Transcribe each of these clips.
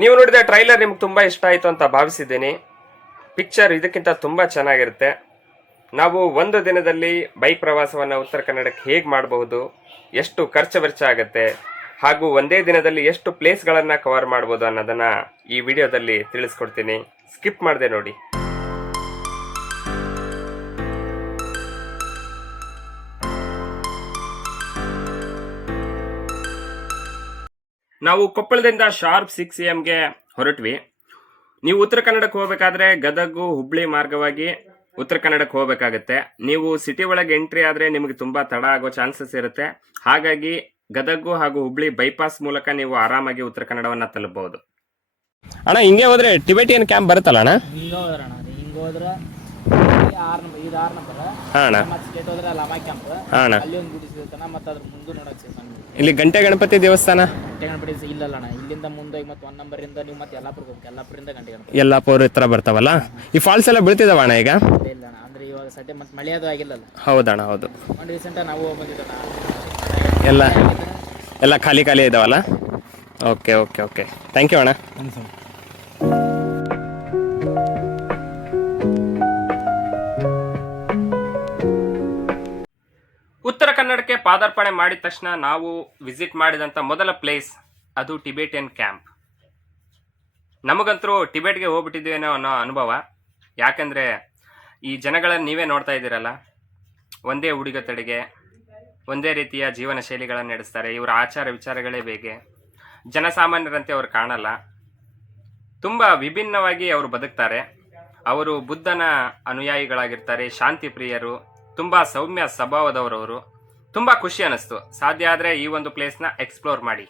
ನೀವು ನೋಡಿದ ಟ್ರೈಲರ್ ನಿಮ್ಗೆ ತುಂಬ ಇಷ್ಟ ಆಯಿತು ಅಂತ ಭಾವಿಸಿದ್ದೀನಿ. ಪಿಕ್ಚರ್ ಇದಕ್ಕಿಂತ ತುಂಬ ಚೆನ್ನಾಗಿರುತ್ತೆ. ನಾವು ಒಂದು ದಿನದಲ್ಲಿ ಬೈಕ್ ಪ್ರವಾಸವನ್ನು ಉತ್ತರ ಕನ್ನಡಕ್ಕೆ ಹೇಗೆ ಮಾಡಬಹುದು, ಎಷ್ಟು ಖರ್ಚು ವೆಚ್ಚ ಆಗುತ್ತೆ, ಹಾಗೂ ಒಂದೇ ದಿನದಲ್ಲಿ ಎಷ್ಟು ಪ್ಲೇಸ್ಗಳನ್ನು ಕವರ್ ಮಾಡ್ಬೋದು ಅನ್ನೋದನ್ನು ಈ ವಿಡಿಯೋದಲ್ಲಿ ತಿಳಿಸ್ಕೊಡ್ತೀನಿ. ಸ್ಕಿಪ್ ಮಾಡದೆ ನೋಡಿ. ನಾವು ಕೊಪ್ಪಳದಿಂದ ಶಾರ್ಪ್ 6 AM ಹೊರಟ್ವಿ. ನೀವು ಉತ್ತರ ಕನ್ನಡಕ್ಕೆ ಹೋಗಬೇಕಾದ್ರೆ ಗದಗ ಹುಬ್ಳಿ ಮಾರ್ಗವಾಗಿ ಉತ್ತರ ಕನ್ನಡಕ್ಕೆ ಹೋಗಬೇಕಾಗತ್ತೆ. ನೀವು ಸಿಟಿ ಒಳಗೆ ಎಂಟ್ರಿ ಆದರೆ ನಿಮಗೆ ತುಂಬ ತಡ ಆಗೋ ಚಾನ್ಸಸ್ ಇರುತ್ತೆ. ಹಾಗಾಗಿ ಗದಗ ಹಾಗೂ ಹುಬ್ಳಿ ಬೈಪಾಸ್ ಮೂಲಕ ನೀವು ಆರಾಮಾಗಿ ಉತ್ತರ ಕನ್ನಡವನ್ನು ತಲುಪಬಹುದು. ಅಣ್ಣ ಹಿಂಗೆ ಹೋದ್ರೆ ಟಿಬೆಟಿಯನ್ ಕ್ಯಾಂಪ್ ಬರುತ್ತಲ್ಲ ಅಣ್ಣ? ಹಿಂಗೆ ಹೋದ್ರೆ ಇಲ್ಲಿ ಗಂಟೆ ಗಣಪತಿ ದೇವಸ್ಥಾನ ಇಲ್ಲಣ್ಣ. ಇಲ್ಲಿಂದ ಮುಂದೆ ಮತ್ತೆ 1 ನಂಬರಿಂದ ನೀವು ಮತ್ತೆ ಯಲ್ಲಾಪುರದಿಂದ ಗಂಟೆ ಗಣಪತಿ ಯಲ್ಲಾಪುರ ಹತ್ರ ಬರ್ತಾವಲ್ಲ. ಈ ಫಾಲ್ಸ್ ಎಲ್ಲ ಬೀಳ್ತಿದಾವ ಅಣ್ಣ ಈಗ? ಇಲ್ಲ ಅಂದ್ರೆ ಇವಾಗ ಸದ್ಯ ಮತ್ತೆ ಮಳೆ ಅದು ಆಗಿಲ್ಲಲ್ಲ. ಹೌದಣ್ಣ, ಹೌದು. ರೀಸೆಂಟ್ ನಾವು ಬಂದಿದ್ದಣ್ಣ, ಎಲ್ಲ ಖಾಲಿ ಇದಾವಲ್ಲ. Okay okay okay, thank you ಅಣ್ಣ. ಉತ್ತರ ಕನ್ನಡಕ್ಕೆ ಪಾದಾರ್ಪಣೆ ಮಾಡಿದ ತಕ್ಷಣ ನಾವು ವಿಸಿಟ್ ಮಾಡಿದಂಥ ಮೊದಲ ಪ್ಲೇಸ್ ಅದು ಟಿಬೆಟಿಯನ್ ಕ್ಯಾಂಪ್. ನಮಗಂತರೂ ಟಿಬೆಟ್ಗೆ ಹೋಗ್ಬಿಟ್ಟಿದ್ದೇನೋ ಅನ್ನೋ ಅನುಭವ. ಯಾಕಂದರೆ ಈ ಜನಗಳನ್ನು ನೀವೇ ನೋಡ್ತಾ ಇದ್ದೀರಲ್ಲ, ಒಂದೇ ಉಡುಗೊತೊಡುಗೆ, ಒಂದೇ ರೀತಿಯ ಜೀವನ ಶೈಲಿಗಳನ್ನು ನಡೆಸ್ತಾರೆ. ಇವರ ಆಚಾರ ವಿಚಾರಗಳೇ ಬೇಗೆ, ಜನಸಾಮಾನ್ಯರಂತೆ ಅವರು ಕಾಣಲ್ಲ. ತುಂಬ ವಿಭಿನ್ನವಾಗಿ ಅವರು ಬದುಕ್ತಾರೆ. ಅವರು ಬುದ್ಧನ ಅನುಯಾಯಿಗಳಾಗಿರ್ತಾರೆ, ಶಾಂತಿ ಪ್ರಿಯರು, ತುಂಬ ಸೌಮ್ಯ ಸ್ವಭಾವದವರವರು. ತುಂಬ ಖುಷಿ ಅನ್ನಿಸ್ತು. ಸಾಧ್ಯ ಆದರೆ ಈ ಒಂದು ಪ್ಲೇಸ್ನ ಎಕ್ಸ್ಪ್ಲೋರ್ ಮಾಡಿ.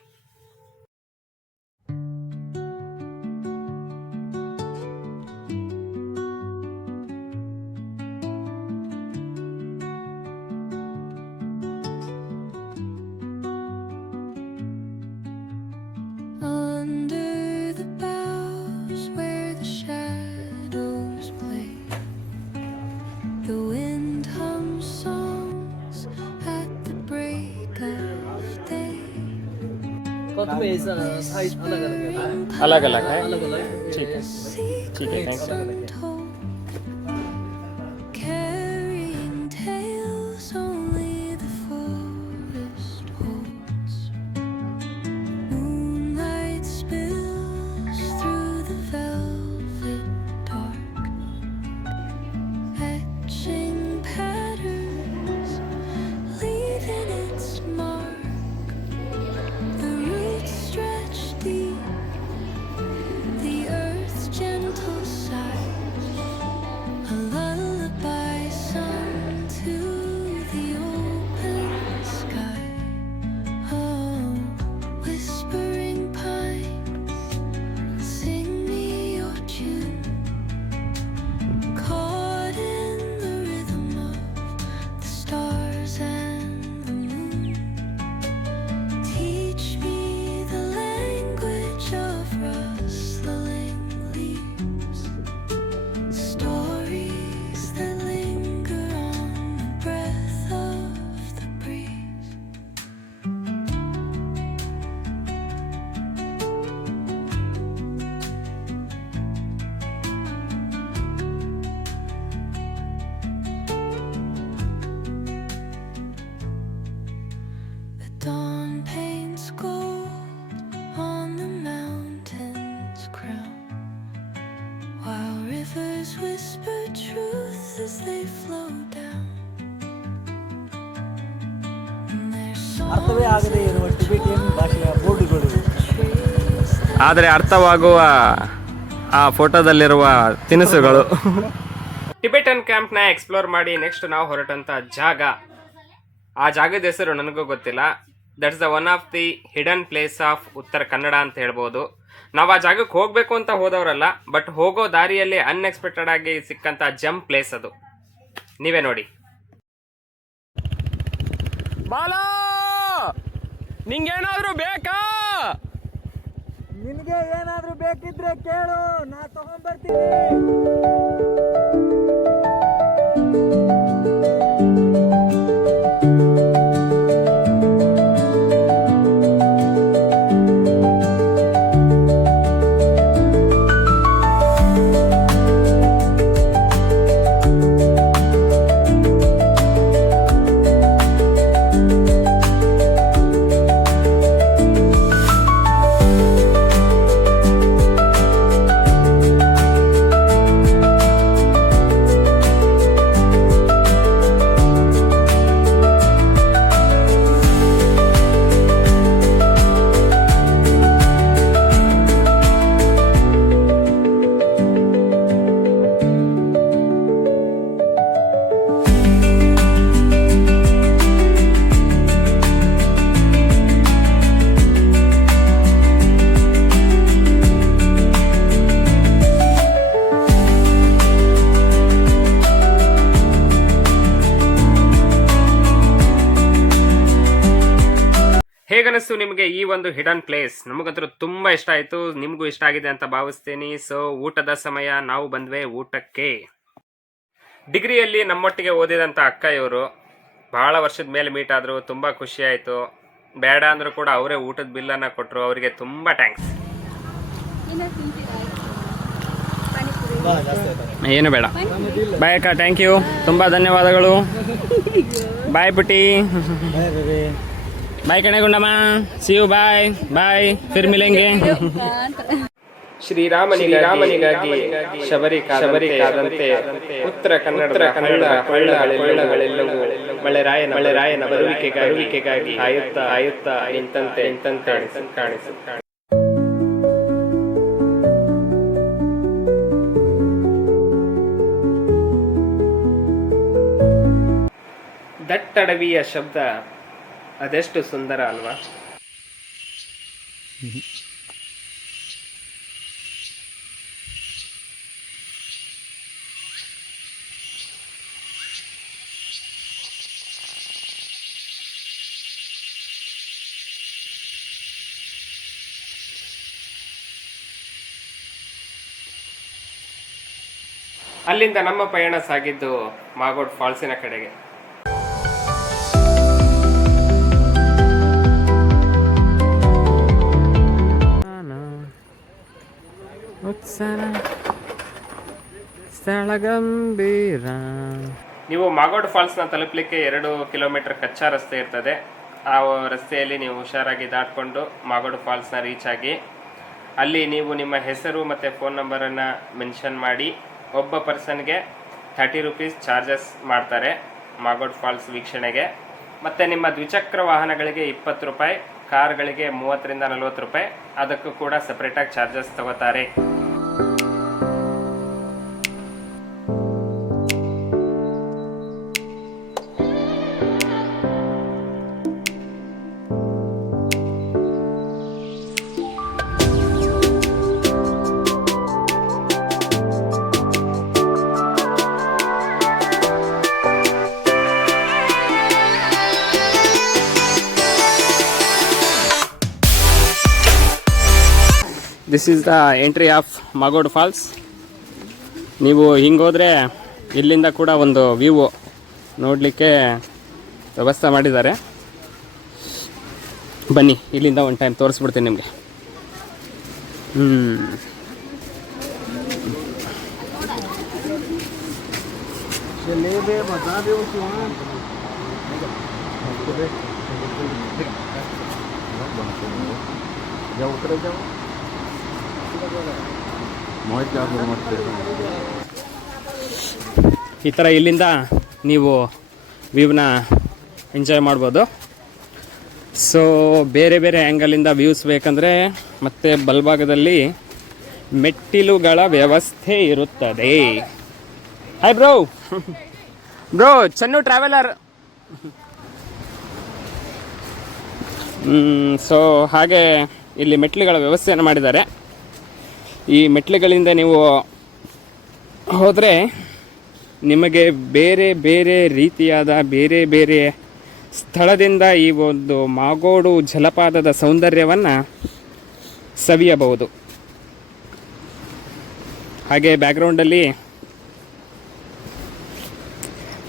अलग अलग है, ठीक है ठीक है, थैंक्स. ಅರ್ಥವೇ ಆಗದೆ ಇರುವ ಟಿಬೆಟಿಯನ್ ಭಾಷೆಯ ಬೋರ್ಡುಗಳು, ಆದರೆ ಅರ್ಥವಾಗುವ ಆ ಫೋಟೋದಲ್ಲಿರುವ ತಿನಿಸುಗಳು. ಟಿಬೆಟನ್ ಕ್ಯಾಂಪ್ನ ಎಕ್ಸ್ಪ್ಲೋರ್ ಮಾಡಿ ನೆಕ್ಸ್ಟ್ ನಾವು ಹೊರಟಂಥ ಜಾಗ, ಆ ಜಾಗದ ಹೆಸರು ನನಗೂ ಗೊತ್ತಿಲ್ಲ. That's the one of the hidden place of Uttara Kannada ಅಂತ ಹೇಳ್ಬೋದು. ನಾವು ಆ ಜಾಗಕ್ಕೆ ಹೋಗಬೇಕು ಅಂತ ಹೋದವರಲ್ಲ, ಬಟ್ ಹೋಗೋ ದಾರಿಯಲ್ಲಿ ಅನ್ಎಕ್ಸ್ಪೆಕ್ಟೆಡ್ ಆಗಿ ಸಿಕ್ಕಂಥ ಜಂಪ್ ಪ್ಲೇಸ್ ಅದು. ನೀವೇ ನೋಡಿ. ಬಾಲಾ, ನಿಂಗೇನಾದ್ರೂ ಬೇಕಾ? ನಿನಗೆ ಏನಾದ್ರೂ ಬೇಕಿದ್ರೆ ಕೇಳು, ನಾ ತಗೊಂಡ್ಬರ್ತೀನಿ. ಹೇಗನಿಸ್ತು ನಿಮಗೆ ಈ ಒಂದು ಹಿಡನ್ ಪ್ಲೇಸ್? ನಮಗಂತೂ ತುಂಬ ಇಷ್ಟ ಆಯಿತು, ನಿಮಗೂ ಇಷ್ಟ ಆಗಿದೆ ಅಂತ ಭಾವಿಸ್ತೀನಿ. ಸೊ ಊಟದ ಸಮಯ, ನಾವು ಬಂದ್ವಿ ಊಟಕ್ಕೆ. ಡಿಗ್ರಿಯಲ್ಲಿ ನಮ್ಮೊಟ್ಟಿಗೆ ಓದಿದಂಥ ಅಕ್ಕ ಇವರು, ಭಾಳ ವರ್ಷದ ಮೇಲೆ ಮೀಟ್ ಆದರು, ತುಂಬ ಖುಷಿ ಆಯಿತು. ಬೇಡ ಅಂದರೂ ಕೂಡ ಅವರೇ ಊಟದ ಬಿಲ್ಲನ್ನು ಕೊಟ್ಟರು, ಅವರಿಗೆ ತುಂಬ ಥ್ಯಾಂಕ್ಸ್. ಏನು ಬೇಡ, ಬಾಯ್ ಅಕ್ಕ, ಥ್ಯಾಂಕ್ ಯು, ತುಂಬ ಧನ್ಯವಾದಗಳು. ಬಾಯ್ ಪುಟಿ, ಬಾಯ್ ಕಣೆ ಗುಂಡಮ್ಮ, ಸಿ ಯು, ಬಾಯ್ ಬಾಯ್, ಫಿರ್ ಮಿಲೆಂಗೆ. ಶ್ರೀರಾಮನಿಗಾಗಿ ಶಬರಿಕಾದಂತೆ ಉತ್ತರ ಕನ್ನಡದ ಹಳ್ಳಗಳೆಲ್ಲವೂ ಮಳೆರಾಯನ ಬರುವಿಕೆಗಾಗಿ ಆಯುತ್ತಾ ನಿಂತಂತೆ ಕಾಣಿಸು. ದಟ್ಟಡವಿಯ ಶಬ್ದ ಅದೆಷ್ಟು ಸುಂದರ ಅಲ್ವಾ? ಅಲ್ಲಿಂದ ನಮ್ಮ ಪಯಣ ಸಾಗಿದ್ದು ಮಾಗೋಡ್ ಫಾಲ್ಸಿನ ಕಡೆಗೆ. ನೀವು ಮಾಗೋಡ್ ಫಾಲ್ಸ್ನ ತಲುಪಲಿಕ್ಕೆ 2 ಕಿಲೋಮೀಟರ್ ಕಚ್ಚಾ ರಸ್ತೆ ಇರ್ತದೆ. ಆ ರಸ್ತೆಯಲ್ಲಿ ನೀವು ಹುಷಾರಾಗಿ ದಾಟ್ಕೊಂಡು ಮಾಗೋಡ್ ಫಾಲ್ಸ್ನ ರೀಚ್ ಆಗಿ, ಅಲ್ಲಿ ನೀವು ನಿಮ್ಮ ಹೆಸರು ಮತ್ತು ಫೋನ್ ನಂಬರನ್ನು ಮೆನ್ಷನ್ ಮಾಡಿ, ಒಬ್ಬ ಪರ್ಸನ್ಗೆ 30 ರೂಪೀಸ್ ಚಾರ್ಜಸ್ ಮಾಡ್ತಾರೆ ಮಾಗೋಡ್ ಫಾಲ್ಸ್ ವೀಕ್ಷಣೆಗೆ. ಮತ್ತು ನಿಮ್ಮ ದ್ವಿಚಕ್ರ ವಾಹನಗಳಿಗೆ 20 ರೂಪಾಯಿ, ಕಾರ್ಗಳಿಗೆ 30 ರಿಂದ 40 ರೂಪಾಯಿ, ಅದಕ್ಕೂ ಕೂಡ ಸಪ್ರೇಟಾಗಿ ಚಾರ್ಜಸ್ ತಗೋತಾರೆ. This is the entry of Magod Falls. ನೀವು ಹಿಂಗೋದ್ರೆ ಇಲ್ಲಿಂದ ಕೂಡ ಒಂದು ವ್ಯೂ ನೋಡಲಿಕ್ಕೆ ವ್ಯವಸ್ಥೆ ಮಾಡಿದ್ದಾರೆ. ಬನ್ನಿ, ಇಲ್ಲಿಂದ ಒಂದು ಟೈಮ್ ತೋರಿಸ್ಬಿಡ್ತೀನಿ ನಿಮಗೆ. ಈ ಥರ ಇಲ್ಲಿಂದ ನೀವು ವ್ಯೂನ ಎಂಜಾಯ್ ಮಾಡ್ಬೋದು. ಸೊ ಬೇರೆ ಬೇರೆ ಆ್ಯಂಗಲಿಂದ ವ್ಯೂಸ್ ಬೇಕಂದರೆ ಮತ್ತೆ ಬಲಭಾಗದಲ್ಲಿ ಮೆಟ್ಟಿಲುಗಳ ವ್ಯವಸ್ಥೆ ಇರುತ್ತದೆ. Hi bro, bro Chennu traveller. So ಹಾಗೆ ಇಲ್ಲಿ ಮೆಟ್ಟಿಲುಗಳ ವ್ಯವಸ್ಥೆಯನ್ನು ಮಾಡಿದ್ದಾರೆ. ಈ ಮೆಟ್ಟಿಲುಗಳಿಂದ ನೀವು ಹೋದರೆ ನಿಮಗೆ ಬೇರೆ ಬೇರೆ ರೀತಿಯಾದ ಬೇರೆ ಬೇರೆ ಸ್ಥಳದಿಂದ ಈ ಒಂದು ಮಾಗೋಡು ಜಲಪಾತದ ಸೌಂದರ್ಯವನ್ನು ಸವಿಯಬಹುದು. ಹಾಗೆ ಬ್ಯಾಕ್ಗ್ರೌಂಡಲ್ಲಿ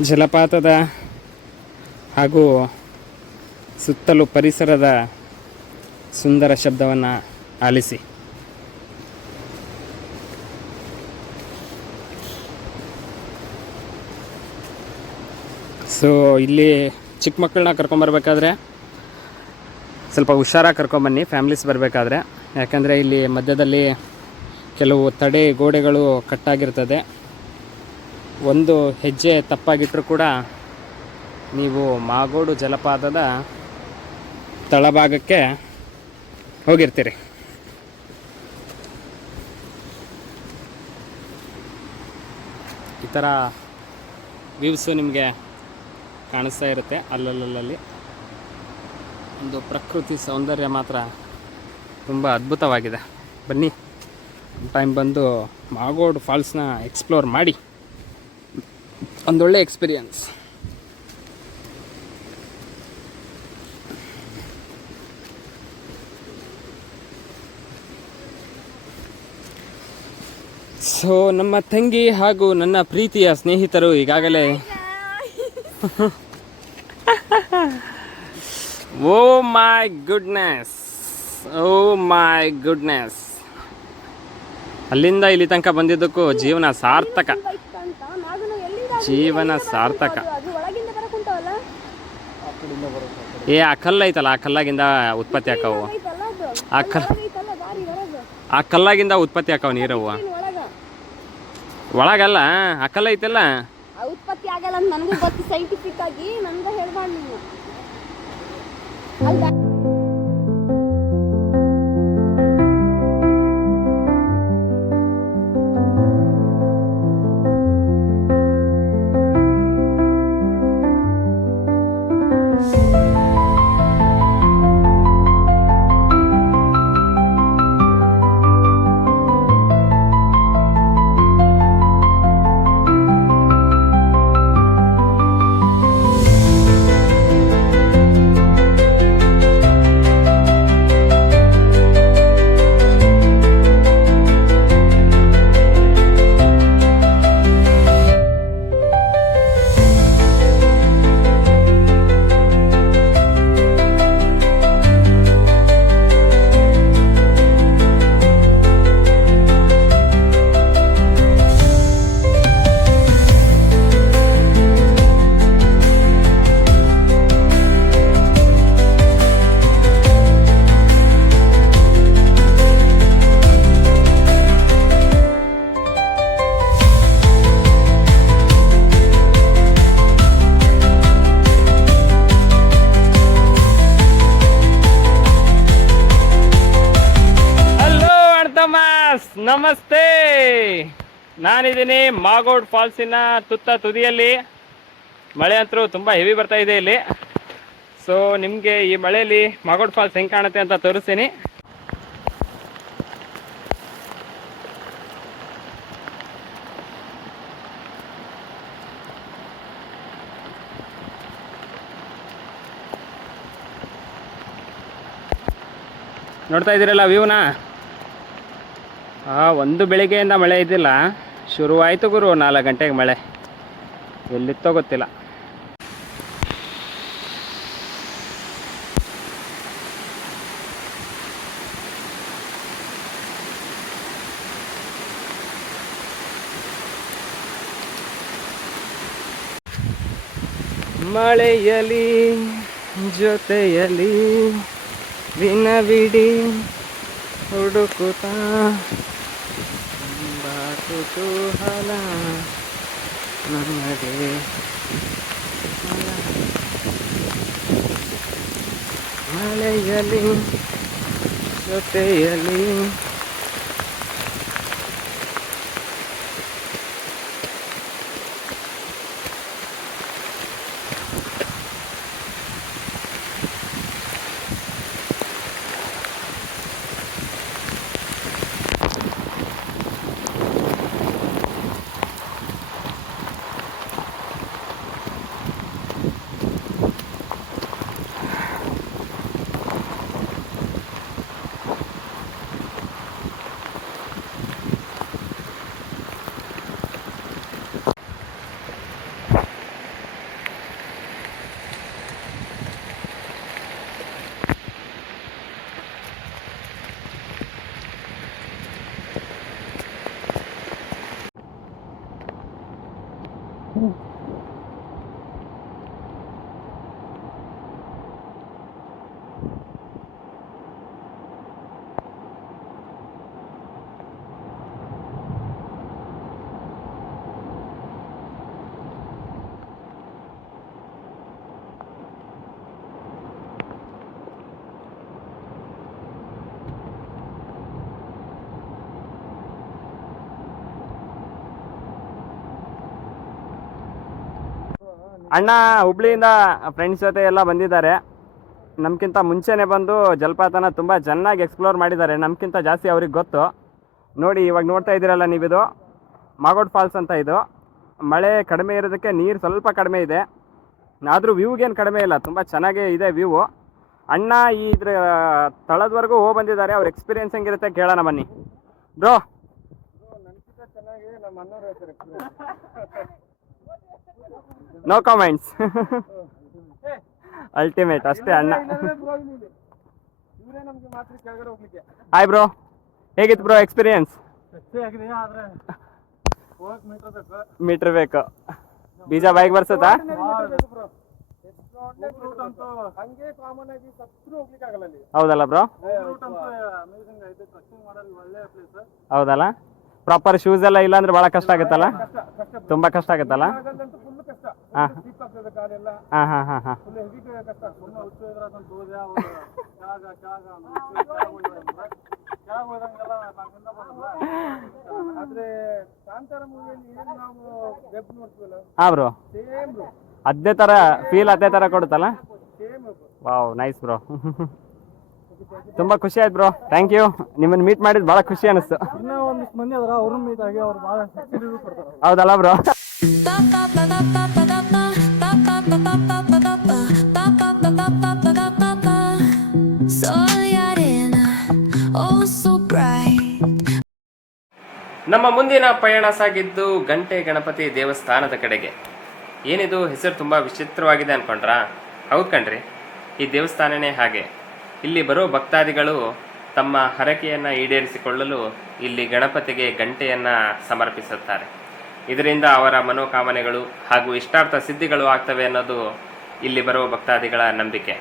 ಜಲಪಾತದ ಹಾಗೂ ಸುತ್ತಲೂ ಪರಿಸರದ ಸುಂದರ ಶಬ್ದವನ್ನು ಆಲಿಸಿ. ಸೊ ಇಲ್ಲಿ ಚಿಕ್ಕ ಮಕ್ಕಳನ್ನ ಕರ್ಕೊಂಬರ್ಬೇಕಾದ್ರೆ ಸ್ವಲ್ಪ ಹುಷಾರಾಗಿ ಕರ್ಕೊಂಬನ್ನಿ, ಫ್ಯಾಮ್ಲೀಸ್ ಬರಬೇಕಾದ್ರೆ. ಯಾಕಂದರೆ ಇಲ್ಲಿ ಮಧ್ಯದಲ್ಲಿ ಕೆಲವು ತಡೆ ಗೋಡೆಗಳು ಕಟ್ಟಾಗಿರ್ತದೆ. ಒಂದು ಹೆಜ್ಜೆ ತಪ್ಪಾಗಿಟ್ಟರೂ ಕೂಡ ನೀವು ಮಾಗೋಡು ಜಲಪಾತದ ತಳಭಾಗಕ್ಕೆ ಹೋಗಿರ್ತೀರಿ. ಈ ಥರ ವ್ಯೂಸು ನಿಮಗೆ ಕಾಣಿಸ್ತಾ ಇರುತ್ತೆ ಅಲ್ಲಲ್ಲಿ. ಒಂದು ಪ್ರಕೃತಿ ಸೌಂದರ್ಯ ಮಾತ್ರ ತುಂಬ ಅದ್ಭುತವಾಗಿದೆ. ಬನ್ನಿ, ಟೈಮ್ ಬಂದು ಮಾಗೋಡು ಫಾಲ್ಸ್ನ ಎಕ್ಸ್ಪ್ಲೋರ್ ಮಾಡಿ, ಒಂದೊಳ್ಳೆ ಎಕ್ಸ್ಪೀರಿಯನ್ಸ್. ಸೊ ನಮ್ಮ ತಂಗಿ ಹಾಗೂ ನನ್ನ ಪ್ರೀತಿಯ ಸ್ನೇಹಿತರು ಈಗಾಗಲೇ ಓ my goodness, O my goodness, ಅಲ್ಲಿಂದ ಇಲ್ಲಿ ತನಕ ಬಂದಿದ್ದಕ್ಕೂ ಜೀವನ ಸಾರ್ಥಕ, ಜೀವನ ಸಾರ್ಥಕ. ಏ ಆ ಕಲ್ಲು ಐತಲ್ಲ, ಆ ಕಲ್ಲಾಗಿಂದ ಉತ್ಪತ್ತಿ ಆಕವು, ಆ ಕಲ್ಲಾಗಿಂದ ಉತ್ಪತ್ತಿ ಆಕವು ನೀರವು. ಒಳಗಲ್ಲ, ಆ ಕಲ್ಲ ಐತಲ್ಲ ಉತ್ಪತ್ತಿ ಆಗಲ್ಲ ಅಂತ ನನಗೂ ಗೊತ್ತು, ಸೈಂಟಿಫಿಕ್ ಆಗಿ ನನಗೆ ಹೇಳ್ಬಾರ್ದು ನೀನು. ನಮಸ್ತೆ, ನಾನಿದ್ದೀನಿ ಮಾಗೋಡ್ ಫಾಲ್ಸಿನ ತುದಿಯಲ್ಲಿ. ಮಳೆ ಅಂತೂ ತುಂಬ ಹೆವಿ ಬರ್ತಾ ಇದೆ ಇಲ್ಲಿ. ಸೊ ನಿಮಗೆ ಈ ಮಳೆಯಲ್ಲಿ ಮಾಗೋಡ್ ಫಾಲ್ಸ್ ಹೆಂಗೆ ಕಾಣುತ್ತೆ ಅಂತ ತೋರಿಸ್ತೀನಿ. ನೋಡ್ತಾ ಇದ್ದೀರಲ್ಲ ವ್ಯೂನ. ಒಂದು ಬೆಳಿಗ್ಗೆಯಿಂದ ಮಳೆ ಇದ್ದಿಲ್ಲ, ಶುರುವಾಯಿತು ಗುರು 4 ಗಂಟೆಗೆ ಮಳೆ, ಎಲ್ಲಿತ್ತೋ ಗೊತ್ತಿಲ್ಲ. ಮಳೆಯಲಿ ಜೊತೆಯಲಿ ದಿನವಿಡೀ ಹುಡುಕುತ್ತಾ ಕುತೂಹಲ ನಮಗೆ, ಮಳೆಯಲಿ ಜೊತೆಯಲಿ ಅಣ್ಣ ಹುಬ್ಳಿಯಿಂದ ಫ್ರೆಂಡ್ಸ್ ಜೊತೆ ಎಲ್ಲ ಬಂದಿದ್ದಾರೆ. ನಮ್ಗಿಂತ ಮುಂಚೆನೇ ಬಂದು ಜಲಪಾತನ ತುಂಬ ಚೆನ್ನಾಗಿ ಎಕ್ಸ್ಪ್ಲೋರ್ ಮಾಡಿದ್ದಾರೆ. ನಮ್ಗಿಂತ ಜಾಸ್ತಿ ಅವ್ರಿಗೆ ಗೊತ್ತು. ನೋಡಿ ಇವಾಗ ನೋಡ್ತಾ ಇದ್ದೀರಲ್ಲ ನೀವಿದು ಮಾಗೋಡ್ ಫಾಲ್ಸ್ ಅಂತ. ಇದು ಮಳೆ ಕಡಿಮೆ ಇರೋದಕ್ಕೆ ನೀರು ಸ್ವಲ್ಪ ಕಡಿಮೆ ಇದೆ, ಆದರೂ ವ್ಯೂಗೇನು ಕಡಿಮೆ ಇಲ್ಲ, ತುಂಬ ಚೆನ್ನಾಗೇ ಇದೆ ವ್ಯೂ. ಅಣ್ಣ ಇದ್ರ ತಳದವರೆಗೂ ಹೋಗಿ ಬಂದಿದ್ದಾರೆ. ಅವ್ರ ಎಕ್ಸ್ಪೀರಿಯನ್ಸ್ ಹೆಂಗಿರುತ್ತೆ ಕೇಳೋಣ ಬನ್ನಿ ಬ್ರೋ. No comments. ಅಲ್ಟಿಮೇಟ್ ಅಷ್ಟೇ ಅಣ್ಣ. ಹಾಯ್ ಬ್ರೋ, ಹೇಗಿತ್ತು ಬ್ರೋ ಎಕ್ಸ್ಪೀರಿಯನ್ಸ್? ಮೀಟರ್ ಬೇಕು. ಬೀಜ ಬೈಕ್ ಬರ್ಸತ್ತಾ? ಹೌದಲ್ಲ ಬ್ರೋ? ಹೌದಲ್ಲ, ಪ್ರಾಪರ್ ಶೂಸ್ ಎಲ್ಲ ಇಲ್ಲ ಅಂದ್ರೆ ಬಹಳ ಕಷ್ಟ ಆಗುತ್ತಲ್ಲ, ತುಂಬಾ ಕಷ್ಟ ಆಗುತ್ತಲ್ಲ. ಹಾಂ ಹಾಂ ಹಾಂ ಹಾಂ ಹಾಂ. ಹಾಂ ಬ್ರೋ, ಅದೇ ಥರ ಫೀಲ್ ಅದೇ ಥರ ಕೊಡುತ್ತಲ್ಲ. Wow, nice bro. ತುಂಬ ಖುಷಿ ಆಯ್ತು ಬ್ರೋ, ಥ್ಯಾಂಕ್ ಯು. ನಿಮ್ಮನ್ನು ಮೀಟ್ ಮಾಡಿದ್ದು ಭಾಳ ಖುಷಿ ಅನಿಸ್ತು. ಹೌದಲ್ಲ ಬ್ರೋ? ನಮ್ಮ ಮುಂದಿನ ಪಯಣ ಸಾಗಿದ್ದು ಗಂಟೆ ಗಣಪತಿ ದೇವಸ್ಥಾನದ ಕಡೆಗೆ. ಏನಿದು ಹೆಸರು ತುಂಬ ವಿಚಿತ್ರವಾಗಿದೆ ಅನ್ಕೊಂಡ್ರಾ? ಹೌದು ಕಣ್ರಿ, ಈ ದೇವಸ್ಥಾನನೇ ಹಾಗೆ. ಇಲ್ಲಿ ಬರೋ ಭಕ್ತಾದಿಗಳು ತಮ್ಮ ಹರಕೆಯನ್ನು ಈಡೇರಿಸಿಕೊಳ್ಳಲು ಇಲ್ಲಿ ಗಣಪತಿಗೆ ಗಂಟೆಯನ್ನು ಸಮರ್ಪಿಸುತ್ತಾರೆ. ಇದರಿಂದ ಅವರ ಮನೋಕಾಮನೆಗಳು ಹಾಗೂ ಇಷ್ಟಾರ್ಥ ಸಿದ್ಧಿಗಳು ಆಗ್ತವೆ ಅನ್ನೋದು ಇಲ್ಲಿ ಬರುವ ಭಕ್ತಾದಿಗಳ ನಂಬಿಕೆ.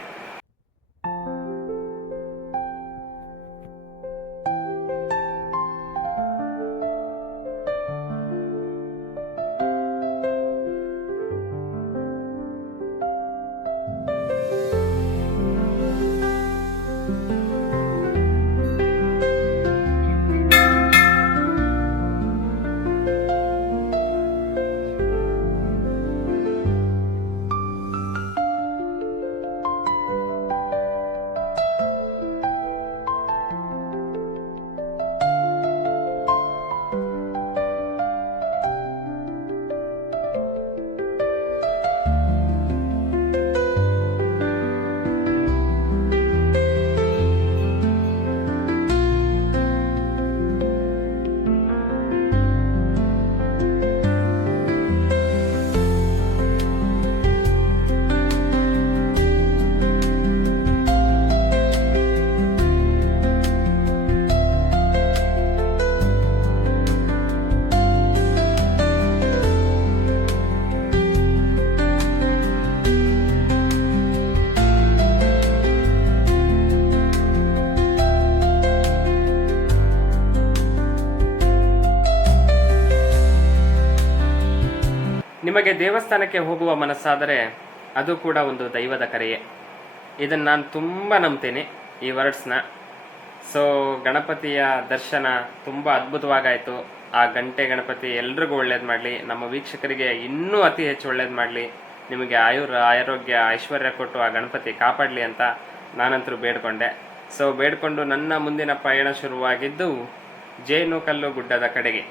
ನಿಮಗೆ ದೇವಸ್ಥಾನಕ್ಕೆ ಹೋಗುವ ಮನಸ್ಸಾದರೆ ಅದು ಕೂಡ ಒಂದು ದೈವದ ಕರೆಯೇ. ಇದನ್ನು ನಾನು ತುಂಬ ನಂಬ್ತೀನಿ, ಈ ವರ್ಡ್ಸ್ನ. ಸೊ ಗಣಪತಿಯ ದರ್ಶನ ತುಂಬ ಅದ್ಭುತವಾಗಾಯಿತು. ಆ ಗಂಟೆ ಗಣಪತಿ ಎಲ್ರಿಗೂ ಒಳ್ಳೇದು ಮಾಡಲಿ, ನಮ್ಮ ವೀಕ್ಷಕರಿಗೆ ಇನ್ನೂ ಅತಿ ಹೆಚ್ಚು ಒಳ್ಳೇದು ಮಾಡಲಿ, ನಿಮಗೆ ಆರೋಗ್ಯ ಐಶ್ವರ್ಯ ಕೊಟ್ಟು ಆ ಗಣಪತಿ ಕಾಪಾಡಲಿ ಅಂತ ನಾನಂತರೂ ಬೇಡ್ಕೊಂಡೆ. ಸೊ ಬೇಡ್ಕೊಂಡು ನನ್ನ ಮುಂದಿನ ಪಯಣ ಶುರುವಾಗಿದ್ದು ಜೇನುಕಲ್ಲು ಗುಡ್ಡದ ಕಡೆಗೆ.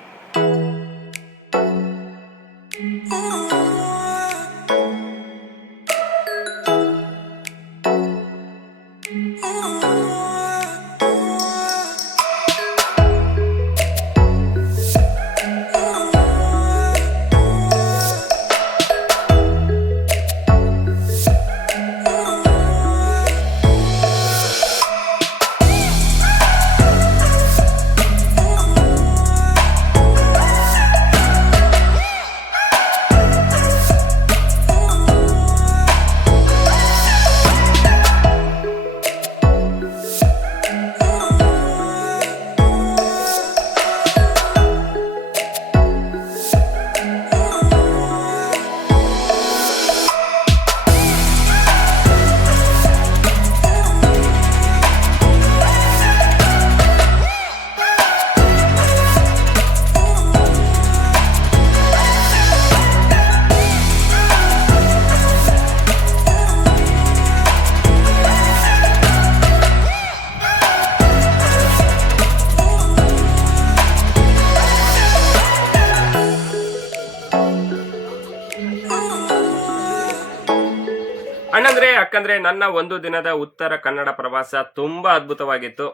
ಅಣ್ಣಂದ್ರೆ ಅಕ್ಕಂದ್ರೆ ನನ್ನ ಒಂದು ದಿನದ ಉತ್ತರ ಕನ್ನಡ ಪ್ರವಾಸ ತುಂಬಾ ಅದ್ಭುತವಾಗಿತ್ತು.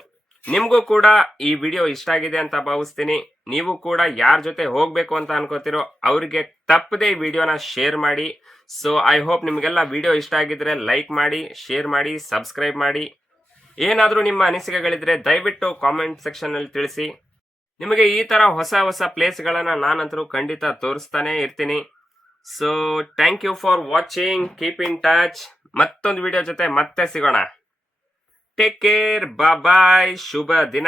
ನಿಮಗೂ ಕೂಡ ಈ ವಿಡಿಯೋ ಇಷ್ಟ ಆಗಿದೆ ಅಂತ ಭಾವಿಸ್ತೀನಿ. ನೀವು ಕೂಡ ಯಾರ ಜೊತೆ ಹೋಗ್ಬೇಕು ಅಂತ ಅನ್ಕೋತಿರೋ ಅವ್ರಿಗೆ ತಪ್ಪದೆ ಈ ವಿಡಿಯೋನ ಶೇರ್ ಮಾಡಿ. ಸೊ ಐ ಹೋಪ್ ನಿಮಗೆಲ್ಲ ವಿಡಿಯೋ ಇಷ್ಟ ಆಗಿದ್ರೆ ಲೈಕ್ ಮಾಡಿ, ಶೇರ್ ಮಾಡಿ, ಸಬ್ಸ್ಕ್ರೈಬ್ ಮಾಡಿ. ಏನಾದರೂ ನಿಮ್ಮ ಅನಿಸಿಕೆಗಳಿದ್ರೆ ದಯವಿಟ್ಟು ಕಾಮೆಂಟ್ ಸೆಕ್ಷನ್ ಅಲ್ಲಿ ತಿಳಿಸಿ. ನಿಮಗೆ ಈ ತರ ಹೊಸ ಹೊಸ ಪ್ಲೇಸ್ಗಳನ್ನ ನಾನಂತರೂ ಖಂಡಿತ ತೋರಿಸ್ತಾನೆ ಇರ್ತೀನಿ. So thank you for watching. Keep in touch. ಮತ್ತೊಂದು ವಿಡಿಯೋ ಜೊತೆ ಮತ್ತೆ ಸಿಗೋಣ. Take care. ಬಾಯ್. ಶುಭ ದಿನ.